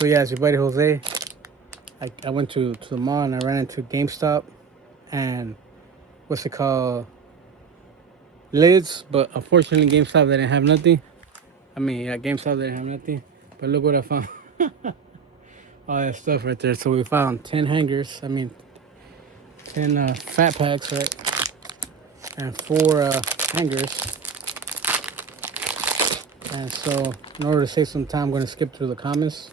So yeah, it's your buddy Jose. I went to the mall and I ran into GameStop and what's it called? Lids, but unfortunately GameStop they didn't have nothing. I mean, yeah, GameStop they didn't have nothing. But look what I found. All that stuff right there. So we found 10 hangers. I mean, 10 fat packs, right? And 4 hangers. And so in order to save some time, I'm going to skip through the comments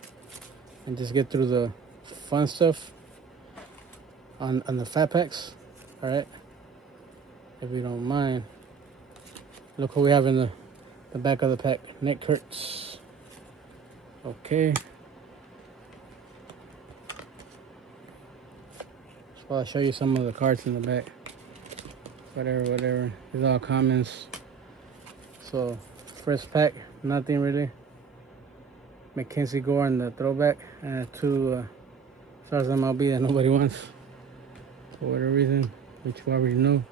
and just get through the fun stuff on the fat packs. All right. If you don't mind. Look what we have in the back of the pack. Neck Kurtz. Okay. So I'll show you some of the cards in the back. Whatever. These are all comments. So first pack, nothing really. Mackenzie Gore in the throwback. And 2 stars MLB that nobody wants. For whatever reason. Which you already know.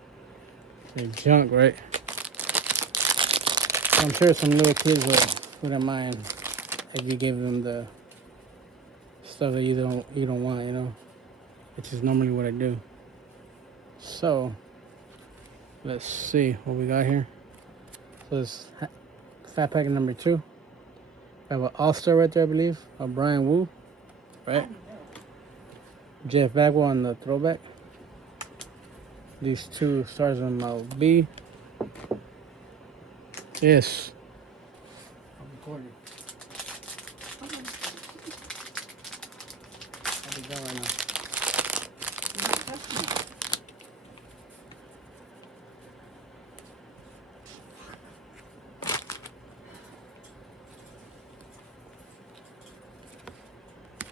They're junk, right? I'm sure some little kids wouldn't mind if you gave them the stuff that you don't want, you know, which is normally what I do. So let's see what we got here. So it's fat pack number 2. I have an All-Star right there, I believe, a Brian Wu, right? Jeff Bagwell on the throwback. These 2 stars on my B. Yes. I'm recording. How's it going right now?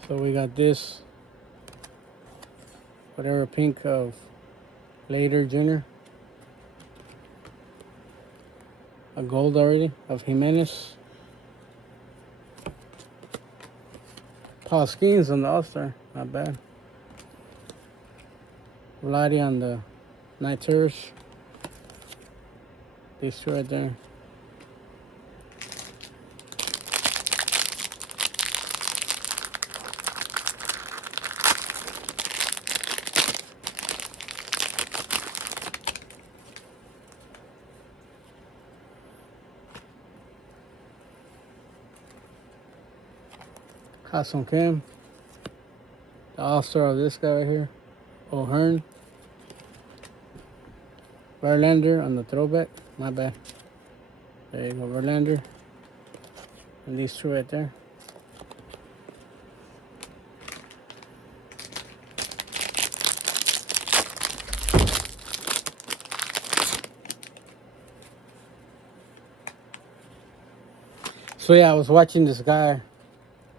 So we got this, whatever pink of Later Jr. A gold already of Jimenez. Paul Skeens on the All-Star. Not bad. Vladdy on the Night Terrors. These 2 right there. Hassan Kim, the All-Star of this guy right here, O'Hearn. Verlander on the throwback, my bad. There you go, Verlander. And these 2 right there. So yeah, I was watching this guy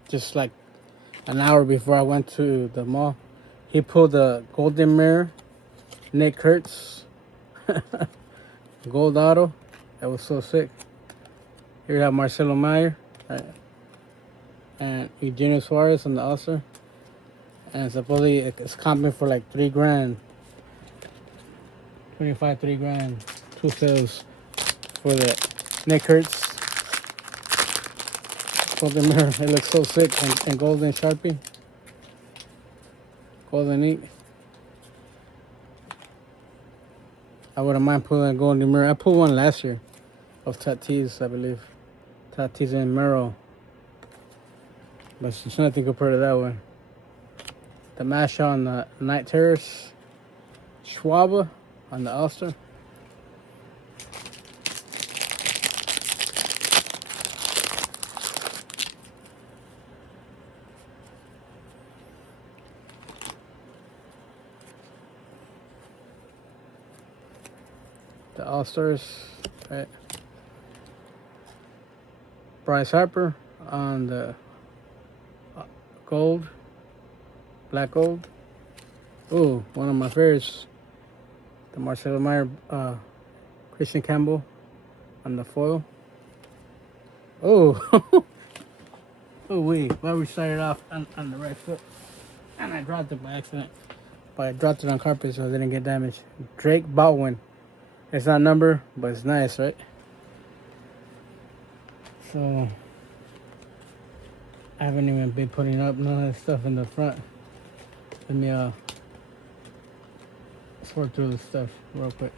just like an hour before I went to the mall. He pulled the Golden Mirror, Nick Kurtz, Gold Auto. That was so sick. Here we have Marcelo Meyer, right? And Eugenio Suarez on the All-Star. And supposedly it's comping for like $3 grand. 25, $3 grand. 2 sales for the Nick Kurtz. Golden Mirror, it looks so sick, and golden Sharpie, golden ink. I wouldn't mind pulling a golden mirror. I pulled one last year of Tatis, I believe. Tatis and Merrill. But it's nothing compared to that one. The Mash on the Night Terrace. Schwab on the All-Star. The All-Stars, right? Bryce Harper on the gold, black gold. Ooh, one of my favorites. The Marcelo Meyer, Christian Campbell on the foil. Oh, oh wait, well we started off on the right foot. And I dropped it by accident. But I dropped it on carpet so I didn't get damaged. Drake Baldwin. It's not number, but it's nice, right? So I haven't even been putting up none of that stuff in the front. Let me sort through this stuff real quick.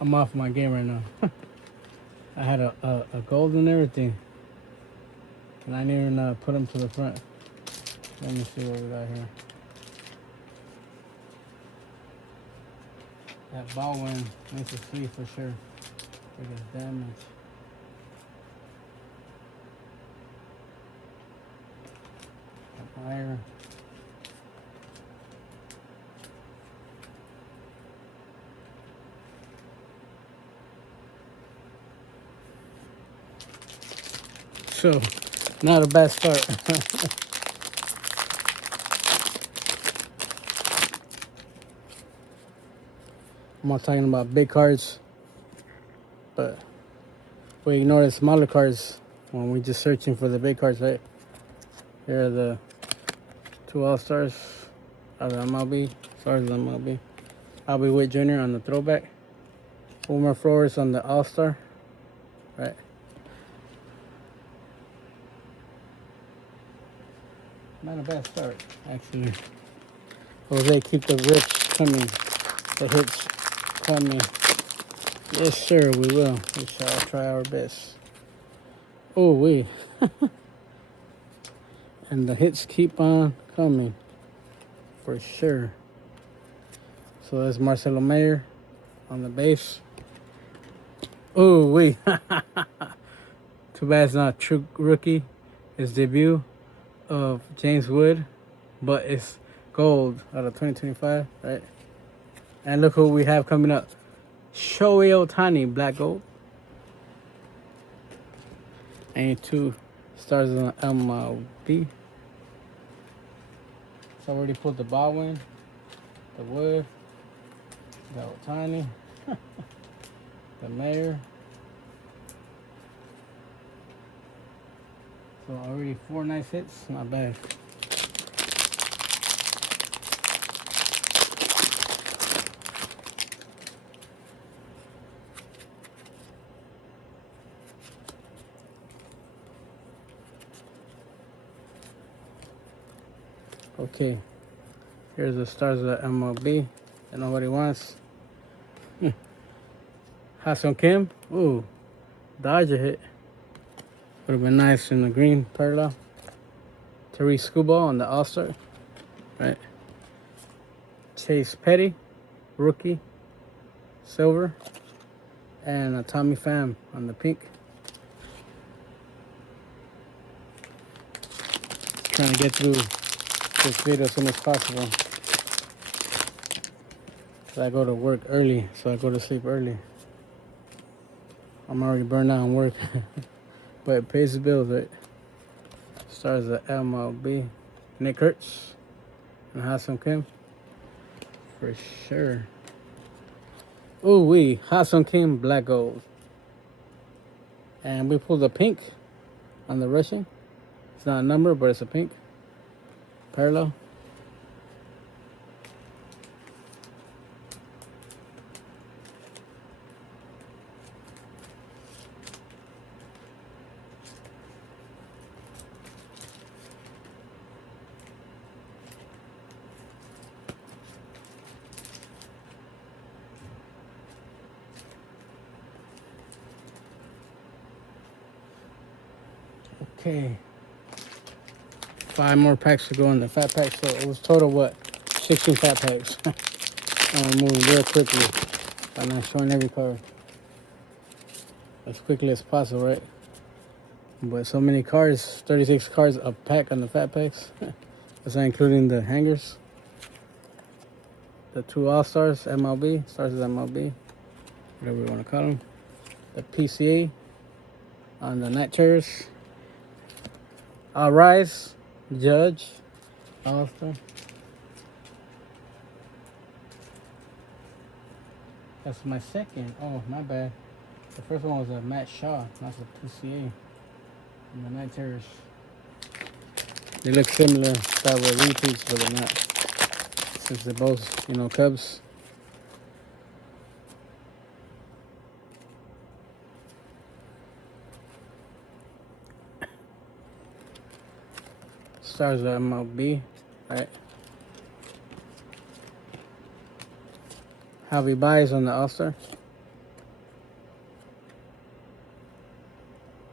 I'm off my game right now. I had a gold and everything, and I didn't even put them to the front. Let me see what we got here. That ball one makes it see for sure. It gets damaged. That wire. So, not a bad start. I'm not talking about big cards, but we ignore the smaller cards when we're just searching for the big cards, right? Here are the 2 All-Stars out of MLB. Stars of the MLB. Albie Witt Jr. on the throwback. Boomer Flores on the All-Star, right? Not a bad start, actually. Jose, keep the rips coming. The hits coming. Yes, sir, we will. We shall try our best. Oh, we. And the hits keep on coming. For sure. So that's Marcelo Mayer on the base. Oh, we. Too bad it's not a true rookie. His debut of James Wood. But it's gold out of 2025, right? And look who we have coming up. Shohei Ohtani, black gold. And 2 stars on MLB. So I already pulled the Baldwin, the Wood, the Ohtani, the Mayor. So already 4 nice hits, not bad. Okay, here's the stars of the MLB that nobody wants. Ha-Seong Kim, ooh, Dodger hit. Would have been nice in the green parallel. Tariq Skubal on the All-Star, right? Chase Petty, rookie, silver. And a Tommy Pham on the pink. Trying to get through this video as soon as possible. I go to work early, so I go to sleep early. I'm already burned out on work. But it pays the bills, right? Stars of MLB. Nick Kurtz and Ha-Seong Kim. For sure. Ooh wee, Ha-Seong Kim, black gold. And we pulled a pink on the Russian. It's not a number, but it's a pink. Parallel. Okay. 5 more packs to go in the fat pack. So it was total what? 16 fat packs. I'm moving real quickly. I'm not showing every card as quickly as possible, right? But so many cards, 36 cards a pack on the fat packs. That's not including the hangers. The 2 All-Stars, MLB, stars of MLB, whatever you want to call them. The PCA on the night chairs. Rise, Judge, All-Star. That's my second. Oh, my bad. The first one was a Matt Shaw, not the PCA. And the night chairs. They look similar, style with repeats, but they're not. Since they're both, Cubs. Stars of MLB, right? Javi Baez on the All-Star.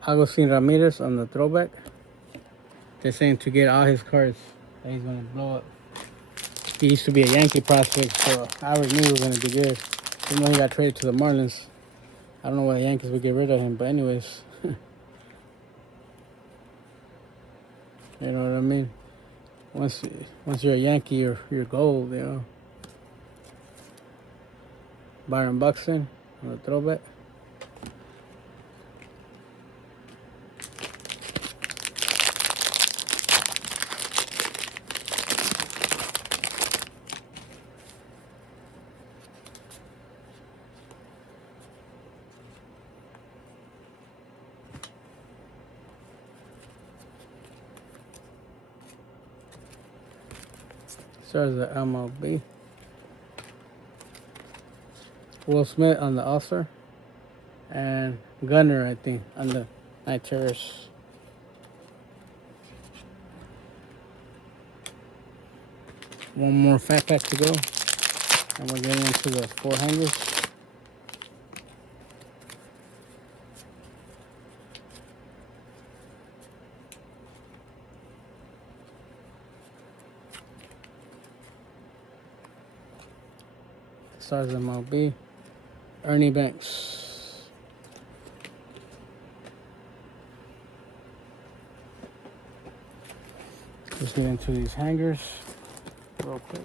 Agustin Ramirez on the throwback. They're saying to get all his cards that he's going to blow up. He used to be a Yankee prospect, so I already knew he was going to be good. Even though he got traded to the Marlins. I don't know why the Yankees would get rid of him, but anyways. You know what I mean? Once you're a Yankee, you're gold, you know. Byron Buxton on the throwback. Stars of the MLB. Will Smith on the All-Star. And Gunner, I think, on the Night Terrace. One more fat pack to go. And we're getting into the 400s. Stars of MLB. Ernie Banks. Let's get into these hangers real quick.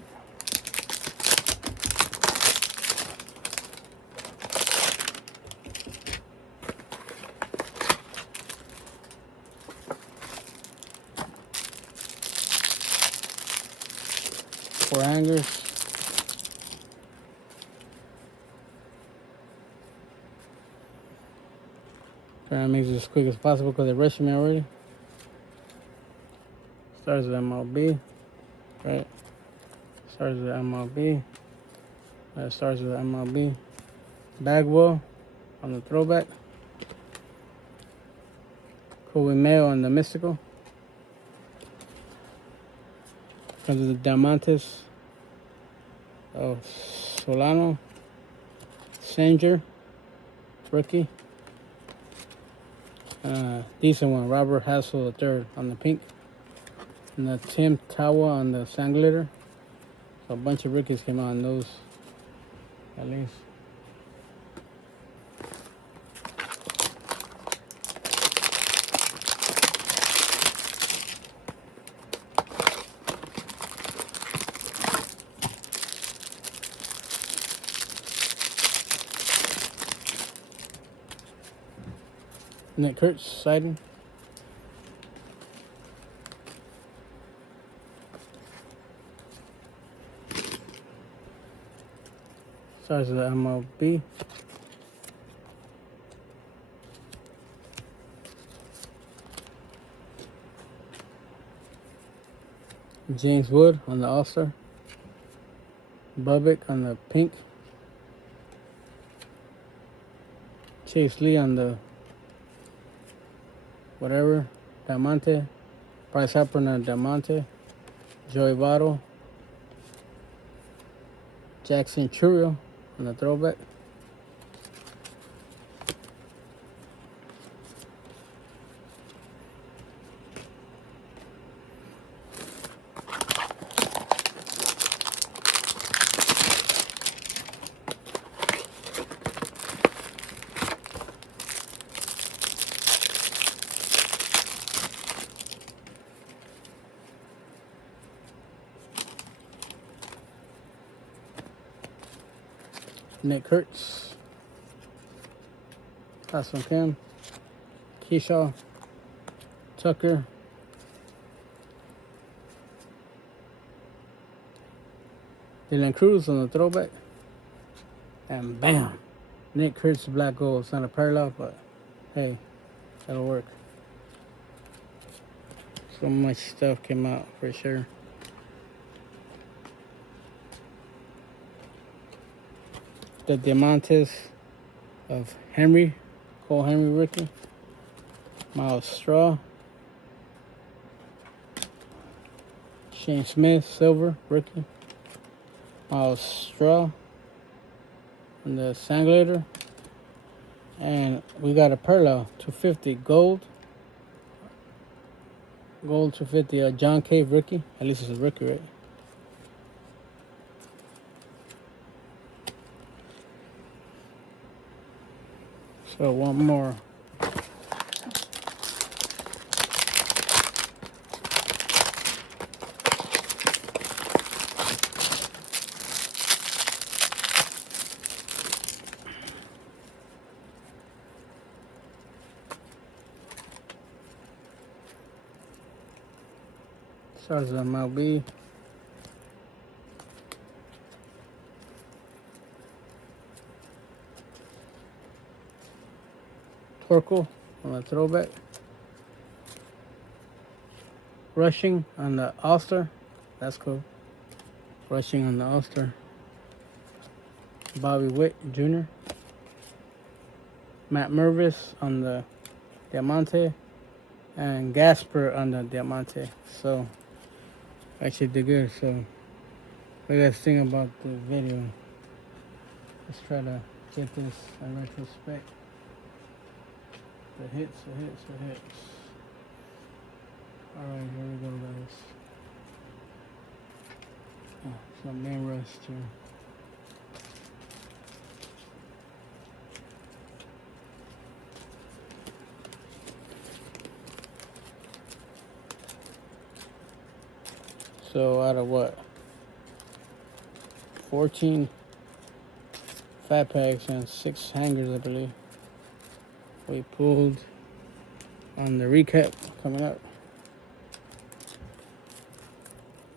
Four hangers. Trying to make this as quick as possible because they're rushing me already. Stars of MLB, right? Stars of MLB. Stars of MLB. Bagwell on the throwback. Kobe Mayo on the mystical. Because of the Diamantes. Oh, Solano. Sanger. Rookie. Decent one. Robert Hassel III on the pink. And the Tim Tawa on the sand glitter. So a bunch of rookies came out on those. At least. Nick Kurtz siding. Stars of the MLB. James Wood on the All-Star. Bubbick on the pink. Chase Lee on the whatever, Diamante. Bryce Harper on the Diamante. Joey Votto. Jackson Churriel on the throwback. Nick Kurtz. Hassan Kim. Keyshaw. Tucker. Dylan Cruz on the throwback. And bam! Nick Kurtz black gold. It's not a parallel, but hey, that'll work. So much stuff came out for sure. The Diamantes of Henry, Cole Henry rookie. Miles Straw. Shane Smith, silver, rookie. Miles Straw on the Sanglater. And we got a Perla 250 gold. Gold 250 John Cave rookie. At least it's a rookie, right? So one more. Starts on MLB. Torkel on the throwback. Rushing on the All-Star. That's cool. Rushing on the All-Star. Bobby Witt Jr. Matt Mervis on the Diamante. And Gasper on the Diamante. So, actually did good. So, what do you guys think about the video? Let's try to get this in retrospect. The hits. Alright, here we go, guys. Oh, some main rush too. So out of what? 14 fat packs and 6 hangers, I believe. We pulled on the recap coming up.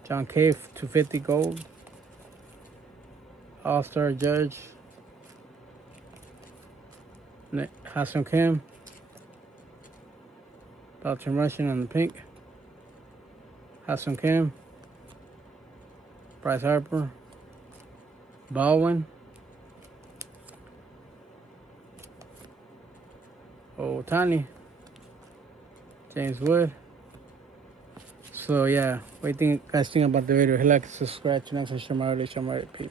John Cave 250 gold. All-Star Judge. Hassan Kim. Dalton Rushing on the pink. Hassan Kim. Bryce Harper. Baldwin. Otani. James Wood. So yeah, what do you guys think about the video? Hit like, subscribe, channel, share my peace.